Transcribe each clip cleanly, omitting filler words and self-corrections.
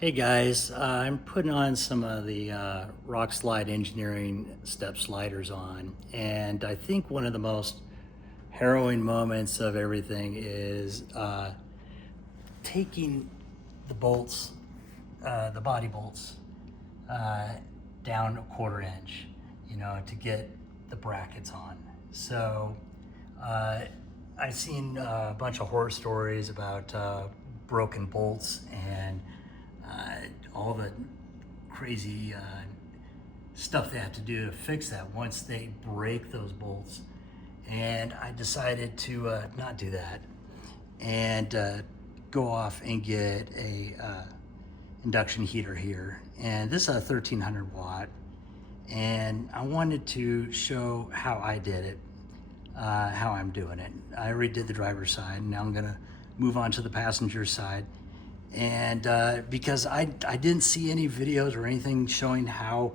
Hey guys, I'm putting on some of the rock slide engineering step sliders on, and I think one of the most harrowing moments of everything is taking the bolts, the body bolts, uh, down a 1/4 inch, to get the brackets on. So uh, I've seen a bunch of horror stories about broken bolts and all the crazy stuff they have to do to fix that once they break those bolts. And I decided to not do that and go off and get a induction heater here. And this is a 1300 watt. And I wanted to show how I did it, how I'm doing it. I already did the driver's side. Now I'm gonna move on to the passenger side. And because I didn't see any videos or anything showing how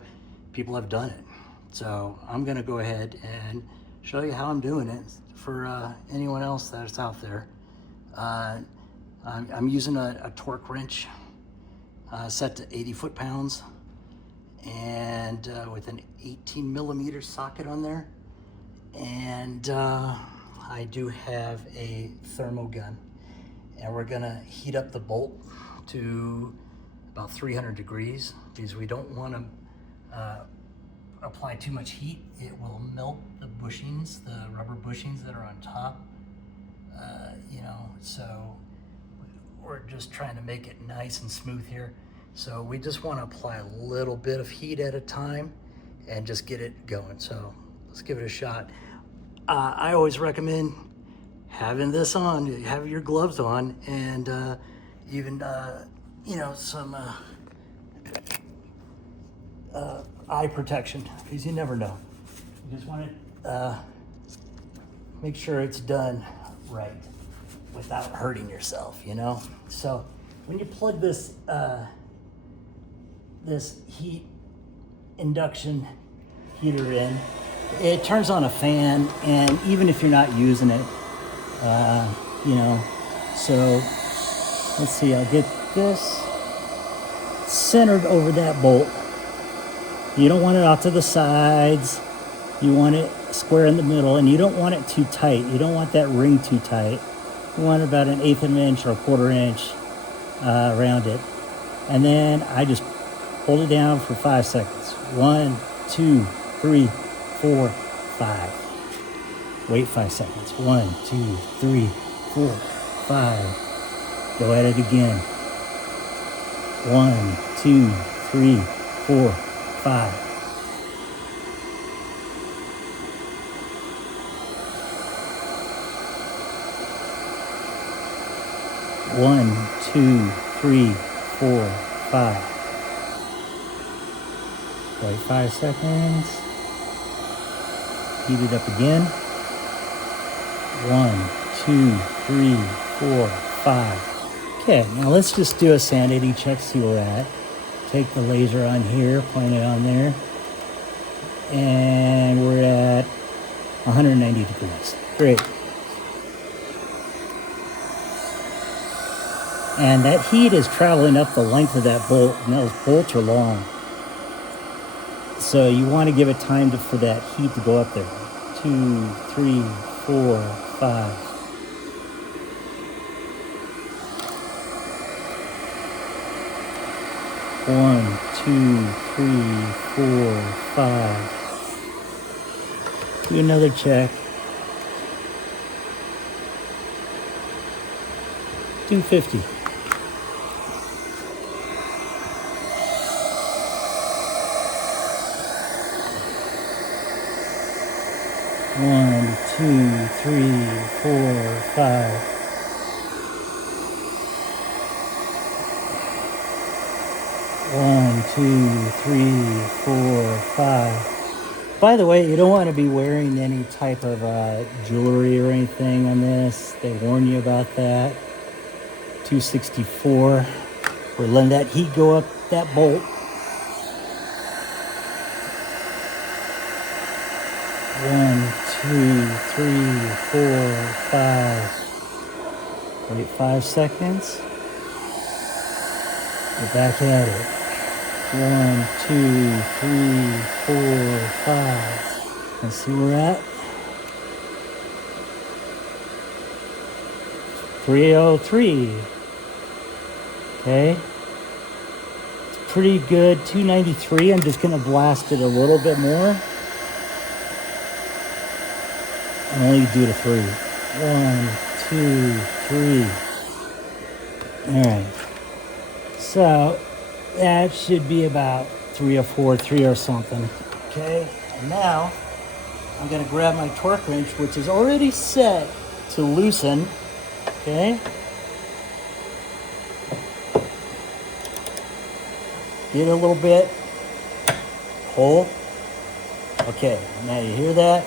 people have done it. So I'm gonna go ahead and show you how I'm doing it for anyone else that's out there. I'm using a torque wrench set to 80 foot-pounds and with an 18 millimeter socket on there. And I do have a thermal gun. And we're gonna heat up the bolt to about 300 degrees because we don't want to apply too much heat. It will melt the bushings, the rubber bushings that are on top. So we're just trying to make it nice and smooth here. So we just want to apply a little bit of heat at a time and just get it going. So let's give it a shot. I always recommend having this on, have your gloves on, and even some eye protection, because you never know. You just want to make sure it's done right without hurting yourself. So when you plug this this heat induction heater in, it turns on a fan, and even if you're not using it, so let's see, I'll get this centered over that bolt. You don't want it off to the sides. You want it square in the middle, and you don't want it too tight. You don't want that ring too tight. You want about an 1/8 of an inch or a 1/4 inch around it. And then I just hold it down for 5 seconds. 1, 2, 3, 4, 5. Wait 5 seconds. 1, 2, 3, 4, 5. Go at it again. 1, 2, 3, 4, 5. One, 2, 3, 4, 5. Wait 5 seconds. Heat it up again. 1, 2, 3, 4, 5. Okay, now let's just do a sanity check, see where we're at. Take the laser on here, point it on there. And we're at 190 degrees. Great. And that heat is traveling up the length of that bolt, and those bolts are long. So you want to give it time for that heat to go up there. 2, 3, 4, 5. One, 2, 3, 4, 5. Do another check. 250. One, 2, 3, 4, 5. One, 2, 3, 4, 5. By the way, you don't want to be wearing any type of jewelry or anything on this. They warn you about that. 264. We're letting that heat go up that bolt. 1, 2, 3, 4, 5. Wait 5 seconds. We're back at it. 1, 2, 3, 4, 5. Let's see where we're at. 303. Okay. It's pretty good. 293. I'm just going to blast it a little bit more. And only do to 3. 1, 2, 3. All right. So that should be about 304, 3 or something. Okay. And now I'm going to grab my torque wrench, which is already set to loosen. Okay. Get a little bit. Pull. Okay. Now you hear that?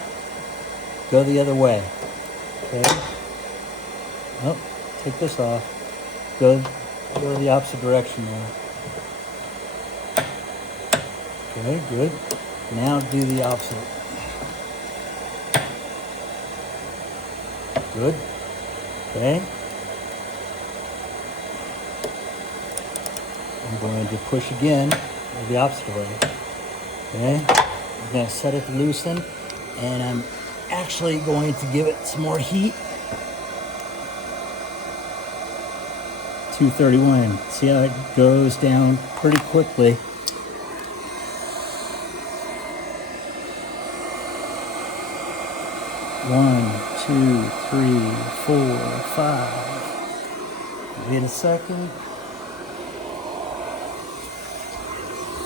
Go the other way. Okay. Oh, take this off. Go the opposite direction now. Okay, good. Now do the opposite. Good. Okay. I'm going to push again the opposite way. Okay. I'm going to set it to loosen, and I'm actually going to give it some more heat. 231. See how it goes down pretty quickly. One, 2, 3, 4, 5. Wait a second.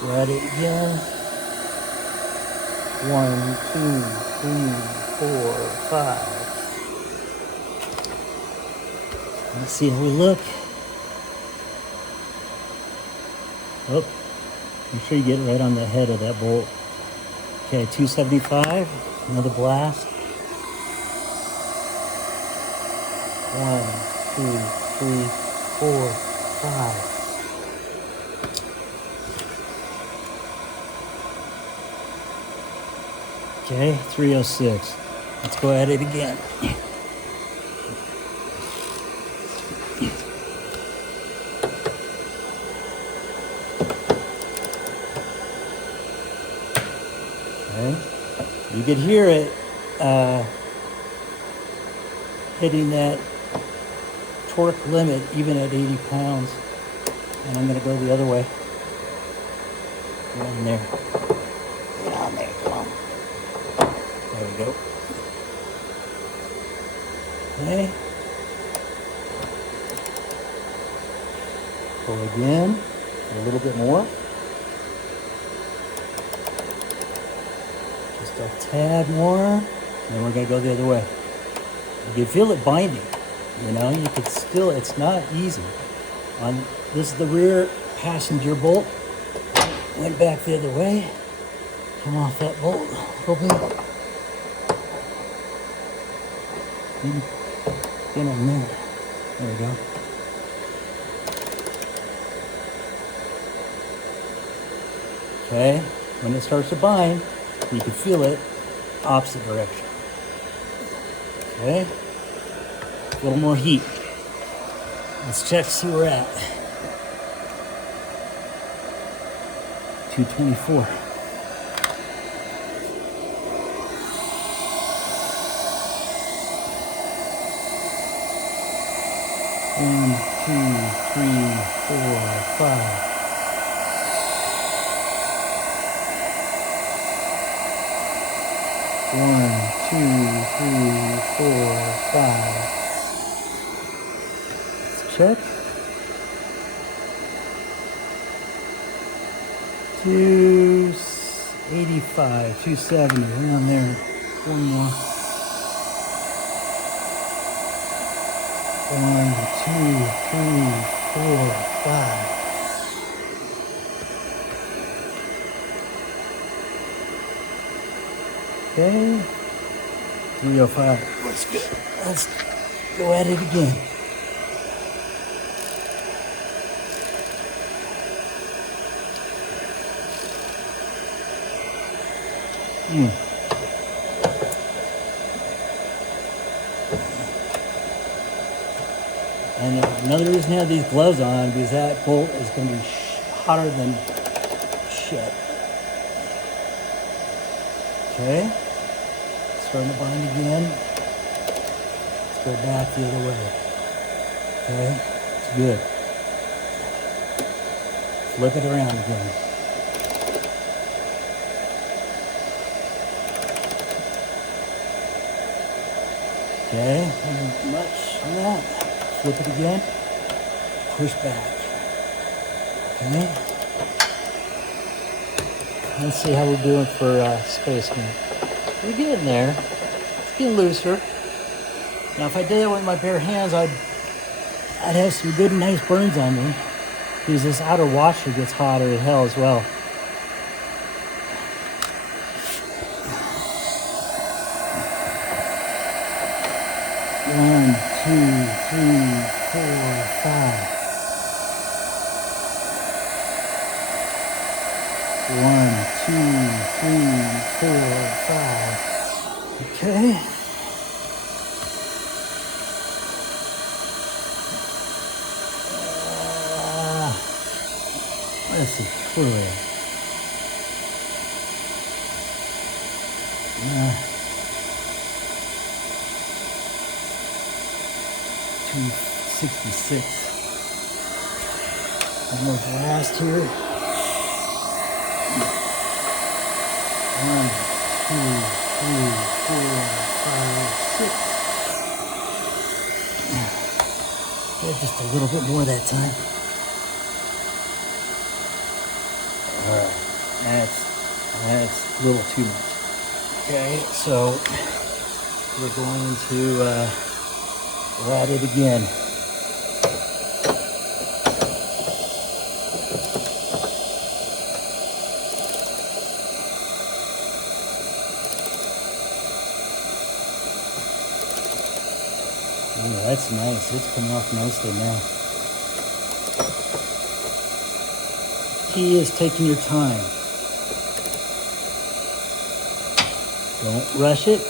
We're at it again. 1, 2, 3, 4, 5. Let's see how we look. Oh, make sure you get right on the head of that bolt. Okay, 275. Another blast. 1, 2, 3, 4, 5. Okay, 306. Let's go at it again. Okay, you could hear it hitting that torque limit even at 80 pounds. And I'm going to go the other way. Get on there. Get on there, come on. There we go. Okay. Pull again. A little bit more. Just a tad more. And then we're going to go the other way. You can feel it binding. You know, you could still, it's not easy. This is the rear passenger bolt. Went back the other way. Come off that bolt a little bit. Get in there. There we go. Okay, when it starts to bind, you can feel it opposite direction. Okay, a little more heat. Let's check, see where we're at. 224. One, 2, 3, 4, 5. One, 2, 3, 4, 5. Let's check. 285, 270, around there. One more. 1, 2, 3, 4, 5. Okay. 305. Looks good. Let's go at it again. And Another reason to have these gloves on because that bolt is going to be hotter than shit. Okay, starting to bind again. Let's go back the other way. Okay, it's good. Flip it around again. Okay, not much on that. Flip it again. Push back. Okay. Let's see how we're doing for space here. We're getting there. It's getting looser. Now, if I did it with my bare hands, I'd have some good, nice burns on me because this outer washer gets hotter as hell as well. One, two, three, four, five. 1, 2, 3, 4, 5. Okay. Let's see. Where are we at? 266. Almost last here. 1, 2, 3, 4, 5, 6. Yeah, just a little bit more that time. All right, that's a little too much. Okay, so we're going to rat it again. Ooh, that's nice. It's coming off nicely now. Key is taking your time. Don't rush it.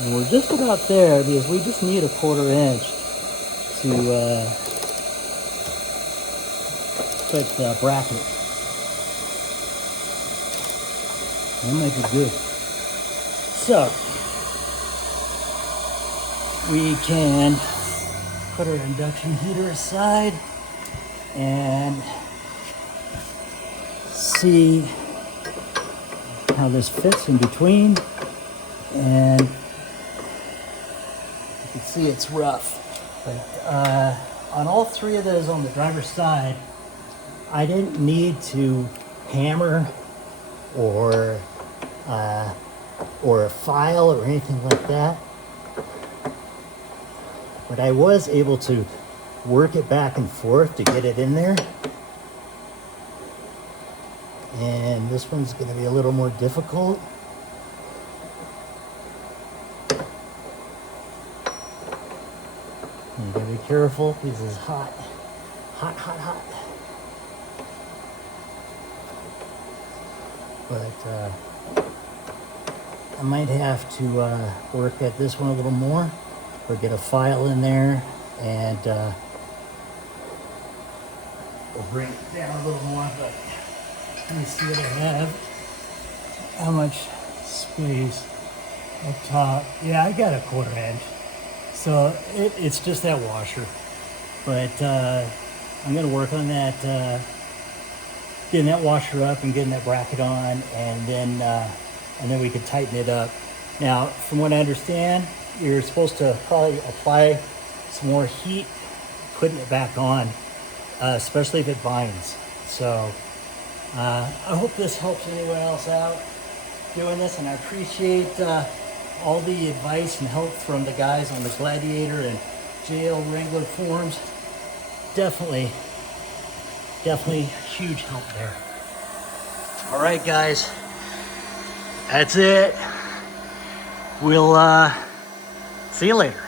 And we're just about there because we just need a 1/4 inch to put the bracket. That might be good. So we can put our induction heater aside and see how this fits in between. And you can see it's rough, but on all three of those on the driver's side, I didn't need to hammer or a file or anything like that. But I was able to work it back and forth to get it in there. And this one's going to be a little more difficult. You gotta be careful because it's hot. Hot, hot, hot. But I might have to work at this one a little more, or get a file in there, and we'll bring it down a little more. But let me see what I have. How much space up top? Yeah, I got a 1/4 inch. So it's just that washer. But I'm gonna work on that, getting that washer up and getting that bracket on, and then we can tighten it up. Now, from what I understand, you're supposed to probably apply some more heat putting it back on, especially if it binds. So I hope this helps anyone else out doing this, and I appreciate all the advice and help from the guys on the Gladiator and Jeep Wrangler forums. Definitely huge help there. All right, guys, that's it. We'll see you later.